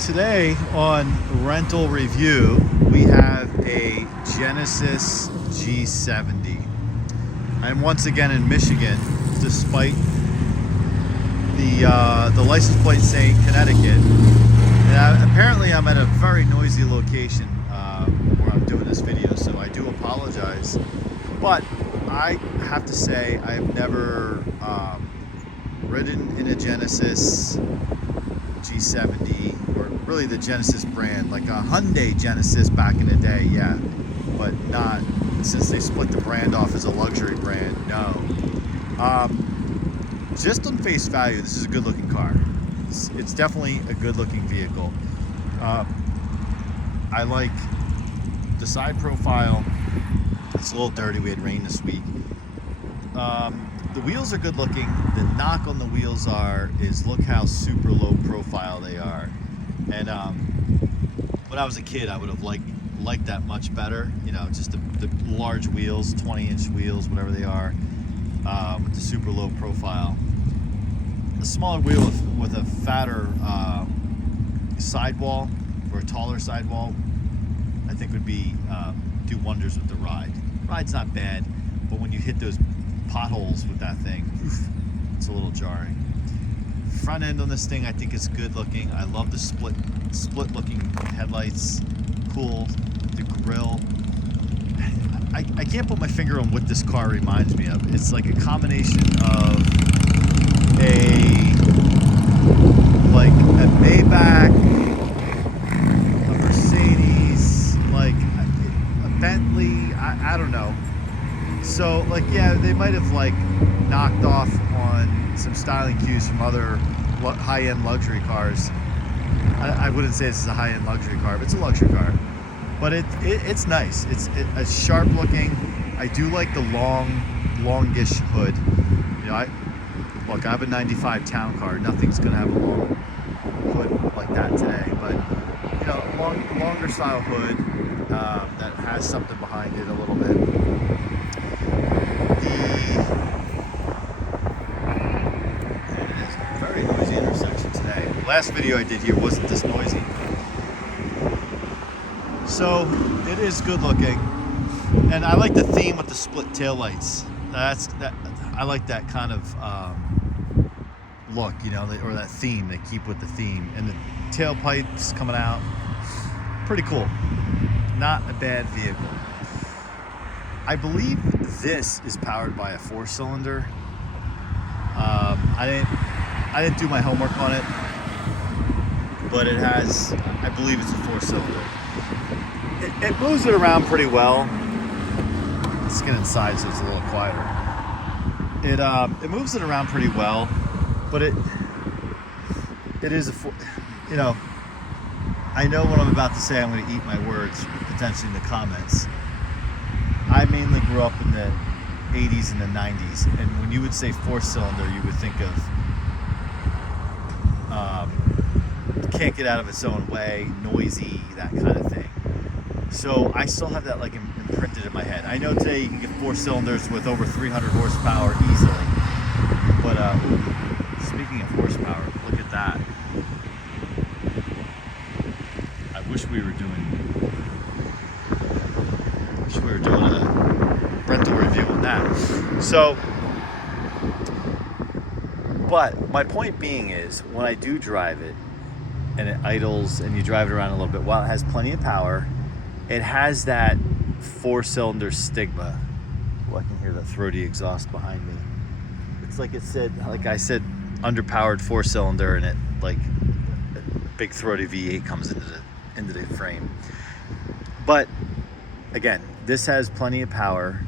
Today on Rental Review, we have a Genesis G70. I'm once again in Michigan, despite the license plate saying Connecticut. And apparently I'm at a very noisy location where I'm doing this video, so I do apologize. But I have to say I've never ridden in a Genesis G70, or really the Genesis brand, like a Hyundai Genesis back in the day, yeah, but not since they split the brand off as a luxury brand, no. Just on face value, this is a good looking car. It's definitely a good looking vehicle. I like the side profile. It's a little dirty, we had rain this week. The wheels are good looking. The knock on the wheels is look how super low profile they are. And when I was a kid, I would have liked that much better. You know, just the large wheels, 20-inch wheels, whatever they are, with the super low profile. A smaller wheel with a fatter sidewall, or a taller sidewall, I think would be do wonders with the ride. Ride's not bad, but when you hit those potholes with that thing, it's a little jarring. Front end on this thing I think is good looking. I love the split looking headlights. Cool. The grille. I can't put my finger on what this car reminds me of. It's like a combination of a Maybach, a Mercedes, like a Bentley, I don't know. So yeah, they might have knocked off on some styling cues from other high-end luxury cars. I wouldn't say this is a high-end luxury car, but it's a luxury car. But it's nice. It's sharp looking. I do like the longish hood. You know, I have a 95 town car. Nothing's gonna have a long hood like that today. But you know, longer style hood that has something behind it a little bit. It is a very noisy intersection today. The last video I did here wasn't this noisy. So it is good looking, and I like the theme with the split taillights. I like that kind of look, you know, or that theme. They keep with the theme, and the tailpipes coming out, pretty cool. Not a bad vehicle. I believe this is powered by a 4-cylinder. I didn't do my homework on it, but it has, I believe it's a 4-cylinder. It moves it around pretty well. Let's get inside so it's a little quieter. It moves it around pretty well, but it is you know, I know what I'm about to say. I'm going to eat my words potentially in the comments. I mainly grew up in the 80s and the 90s, and when you would say 4-cylinder, you would think of can't get out of its own way, noisy, that kind of thing. So I still have that imprinted in my head. I know today you can get 4-cylinders with over 300 horsepower easily, but speaking of horsepower, look at that. I wish we were doing a rental review on that. So, but my point being is, when I do drive it and it idles and you drive it around a little bit, while it has plenty of power, it has that 4-cylinder Stigma. Oh, I can hear that throaty exhaust behind me. It's like I said, underpowered 4-cylinder, and it a big throaty V8 comes into the frame. But again, this has plenty of power.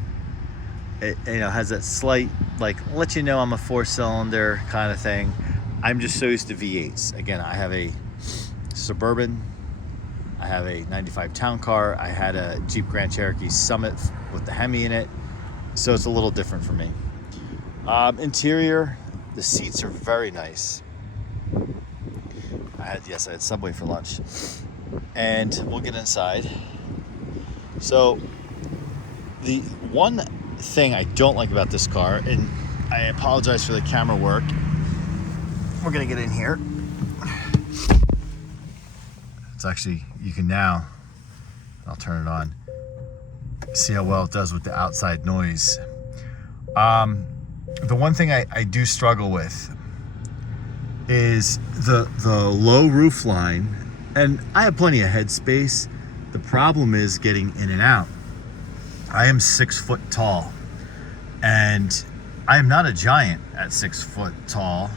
It has that slight let you know I'm a 4-cylinder kind of thing. I'm just so used to V8s. Again, I have a Suburban. I have a 95 town car. I had a Jeep Grand Cherokee Summit with the Hemi in it, so it's a little different for me. Interior, the seats are very nice. I had Subway for lunch, and we'll get inside. So the one thing I don't like about this car, and I apologize for the camera work, we're gonna get in here. It's actually, you can now, I'll turn it on, see how well it does with the outside noise. The one thing I do struggle with is the low roof line, and I have plenty of headspace. The problem is getting in and out. I am 6 foot tall, and I am not a giant at 6 foot tall.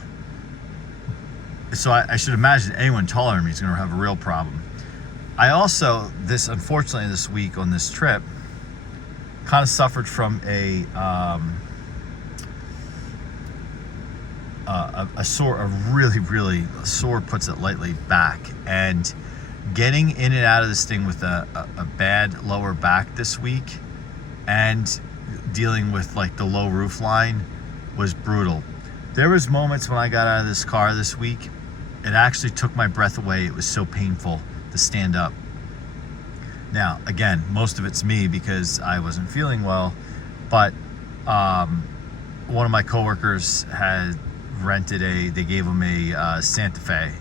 So I should imagine anyone taller than me is going to have a real problem. I also, unfortunately this week on this trip, kind of suffered from a really sore, puts it lightly, back. And getting in and out of this thing with a bad lower back this week and dealing with like the low roof line was brutal. There was moments when I got out of this car this week, it actually took my breath away. It was so painful to stand up. Now, again, most of it's me because I wasn't feeling well, but one of my coworkers had rented they gave him a Santa Fe,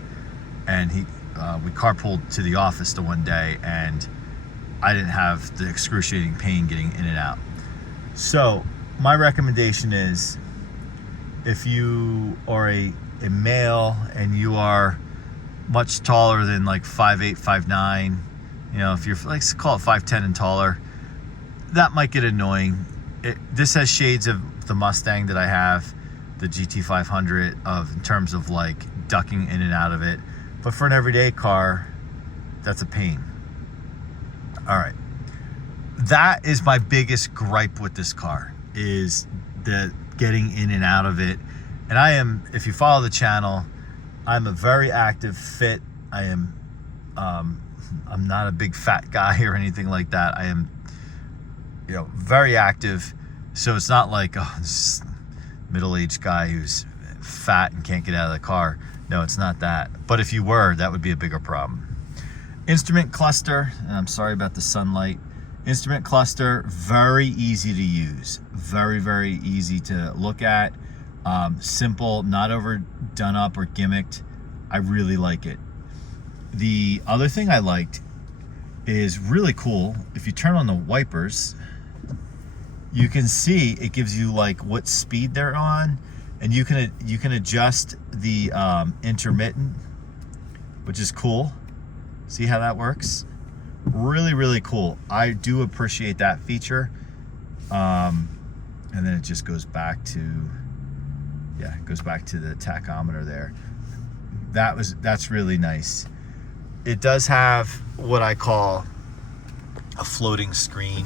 and we carpooled to the office the one day, and I didn't have the excruciating pain getting in and out. So my recommendation is, if you are a male and you are much taller than like 5'8", 5'9", you know, if you're, let's call it 5'10" and taller, that might get annoying. This has shades of the Mustang that I have, the GT500, in terms of like ducking in and out of it. But for an everyday car, that's a pain. All right. That is my biggest gripe with this car, is the getting in and out of it. And I am, if you follow the channel, I'm a very active, fit. I am, I'm not a big fat guy or anything like that. I am, you know, very active. So it's not like, oh, this middle-aged guy who's fat and can't get out of the car. No, it's not that. But if you were, that would be a bigger problem. Instrument cluster, and I'm sorry about the sunlight. Instrument cluster, very easy to use. Very, very easy to look at. Simple, not overdone up or gimmicked. I really like it. The other thing I liked is really cool. If you turn on the wipers, you can see it gives you like what speed they're on, and you can adjust the intermittent, which is cool. See how that works? Really, really cool. I do appreciate that feature. And then it just goes back to, yeah, it goes back to the tachometer there. That's really nice. It does have what I call a floating screen,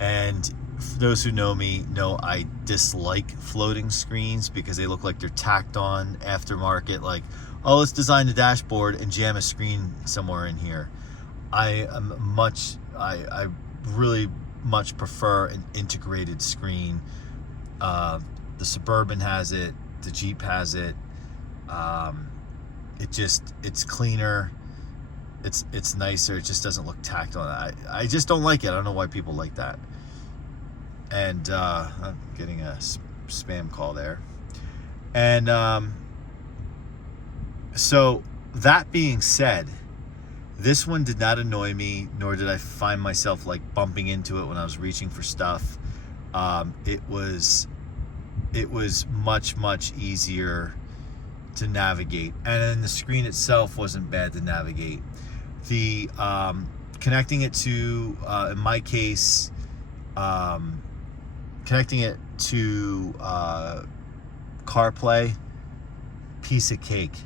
and those who know me know I dislike floating screens because they look like they're tacked on aftermarket, like, oh, let's design the dashboard and jam a screen somewhere in here. I really much prefer an integrated screen. The Suburban has it, the Jeep has it. It's cleaner. It's nicer. It just doesn't look tacked on. I just don't like it. I don't know why people like that. And I'm getting a spam call there. And so that being said, this one did not annoy me, nor did I find myself like bumping into it when I was reaching for stuff. It was much easier to navigate, and then the screen itself wasn't bad to navigate. The connecting it to, in my case, connecting it to CarPlay, piece of cake.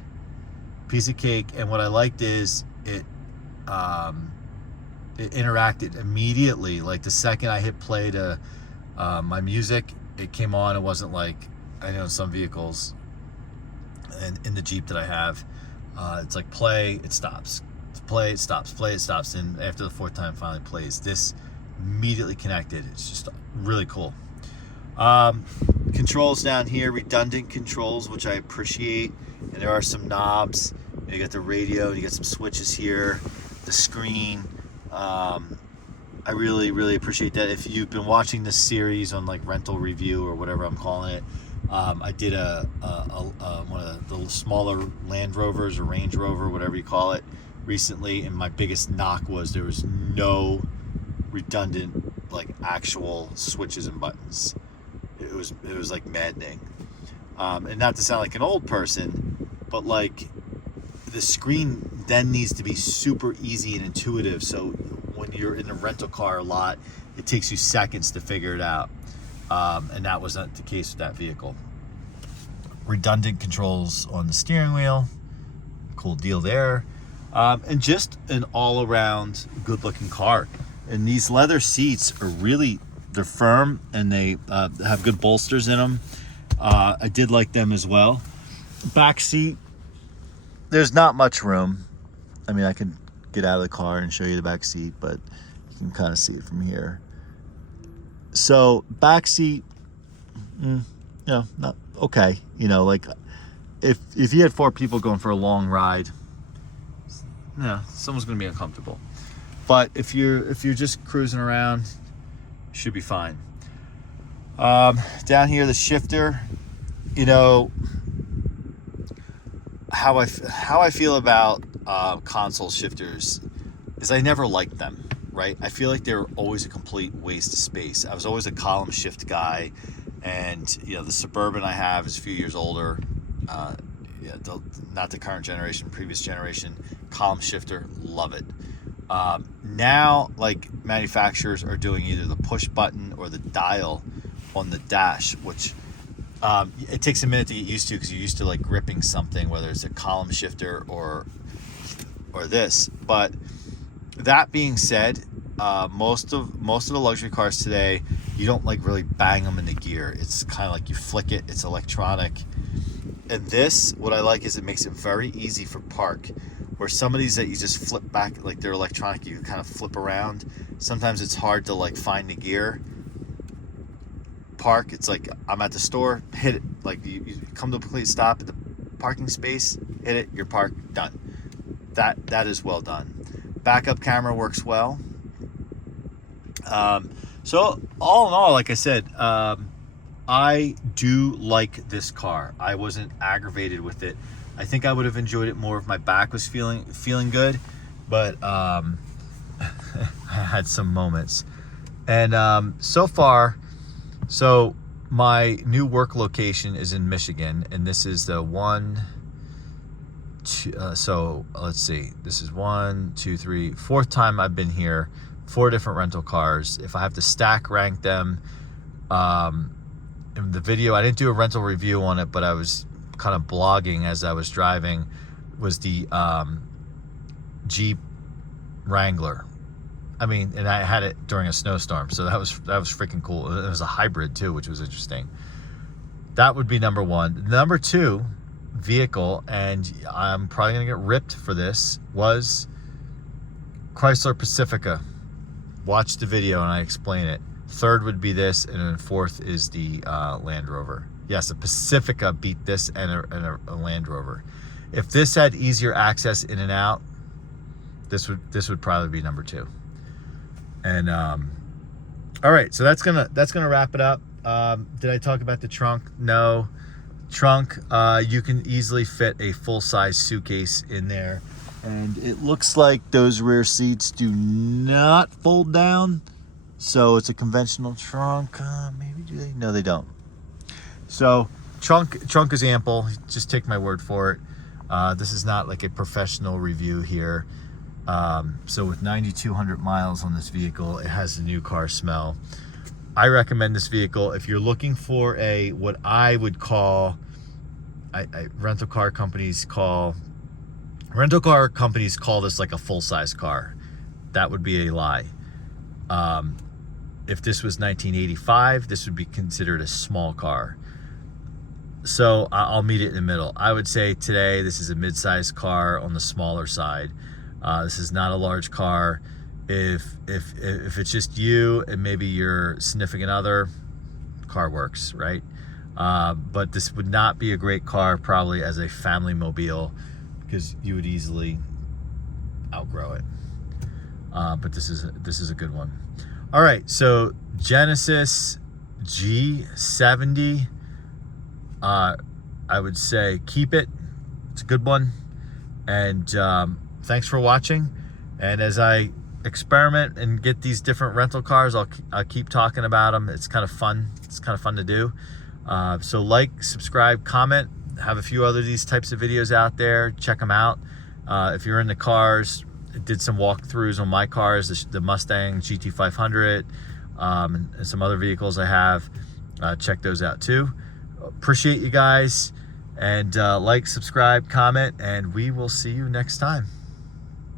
And what I liked is it interacted immediately. Like the second I hit play to my music, it came on. It wasn't like, I know some vehicles and in the Jeep that I have, it's like play, it stops, play, it stops, play, it stops, and after the fourth time it finally plays. This immediately connected. It's just really cool. Controls down here, redundant controls, which I appreciate, and there are some knobs. You got the radio, you got some switches here, the screen. I really appreciate that. If you've been watching this series on like rental review or whatever I'm calling it, I did one of the smaller Land Rovers or Range Rover, whatever you call it, recently, and my biggest knock was there was no redundant, like, actual switches and buttons. It was like maddening. And not to sound like an old person, but like the screen then needs to be super easy and intuitive. So when you're in a rental car lot, it takes you seconds to figure it out. And that was not the case with that vehicle. Redundant controls on the steering wheel. Cool deal there. And just an all-around good-looking car. And these leather seats are really, they're firm, and they have good bolsters in them. I did like them as well. Back seat, there's not much room. I mean, I can get out of the car and show you the back seat, but you can kind of see it from here. So back seat, not okay. Like if you had 4 people going for a long ride, someone's gonna be uncomfortable. But if you're just cruising around, should be fine. Down here, the shifter, how I feel about console shifters is I never liked them, right? I feel like they're always a complete waste of space. I was always a column shift guy, and the Suburban I have is a few years older. Not the current generation, previous generation. Column shifter, love it. Now, like, manufacturers are doing either the push button or the dial on the dash, which it takes a minute to get used to, because you're used to like gripping something, whether it's a column shifter or this. But that being said, most of the luxury cars today, you don't like really bang them into gear. It's kind of like you flick it. It's electronic. And this, what I like is it makes it very easy for park. Where some of these that you just flip back, like they're electronic, you can kind of flip around. Sometimes it's hard to like find the gear. Park, it's like I'm at the store, hit it. Like you come to a complete stop at the parking space, hit it, you're parked, done. That is well done. Backup camera works well. So all in all, like I said, I do like this car. I wasn't aggravated with it. I think I would have enjoyed it more if my back was feeling good, but I had some moments. And so far, my new work location is in Michigan, and this is the so let's see, this is 1, 2, 3, 4th time I've been here. 4 different rental cars. If I have to stack rank them, in the video, I didn't do a rental review on it, but I was kind of blogging as I was driving, was the Jeep Wrangler. I mean, and I had it during a snowstorm, so that was freaking cool. It was a hybrid too, which was interesting. That would be number 1. Number 2 vehicle, and I'm probably gonna get ripped for this, was Chrysler Pacifica. Watch the video and I explain it. 3rd would be this, and then 4th is the Land Rover. Yes, a Pacifica beat this and a Land Rover. If this had easier access in and out, this would probably be number 2. And all right, so that's gonna wrap it up. Did I talk about the trunk? No. Trunk, you can easily fit a full-size suitcase in there, and it looks like those rear seats do not fold down. So it's a conventional trunk. Maybe do they? No, they don't. So trunk is ample. Just take my word for it. This is not like a professional review here. So with 9,200 miles on this vehicle, it has a new car smell. I recommend this vehicle if you're looking for what I would call, rental car companies call this like a full-size car. That would be a lie. If this was 1985, this would be considered a small car. So I'll meet it in the middle. I would say today this is a mid-sized car on the smaller side. This is not a large car. If it's just you and maybe your significant other, car works, right? But this would not be a great car probably as a family mobile, because you would easily outgrow it. But this is a good one. All right, so Genesis G70, I would say keep it. It's a good one. And thanks for watching. And as I experiment and get these different rental cars, I'll keep talking about them. It's kind of fun. It's kind of fun to do. So like, subscribe, comment. Have a few other these types of videos out there. Check them out. If you're into cars, I did some walkthroughs on my cars, the Mustang GT500, and some other vehicles I have. Check those out too. Appreciate you guys. And like, subscribe, comment, and we will see you next time.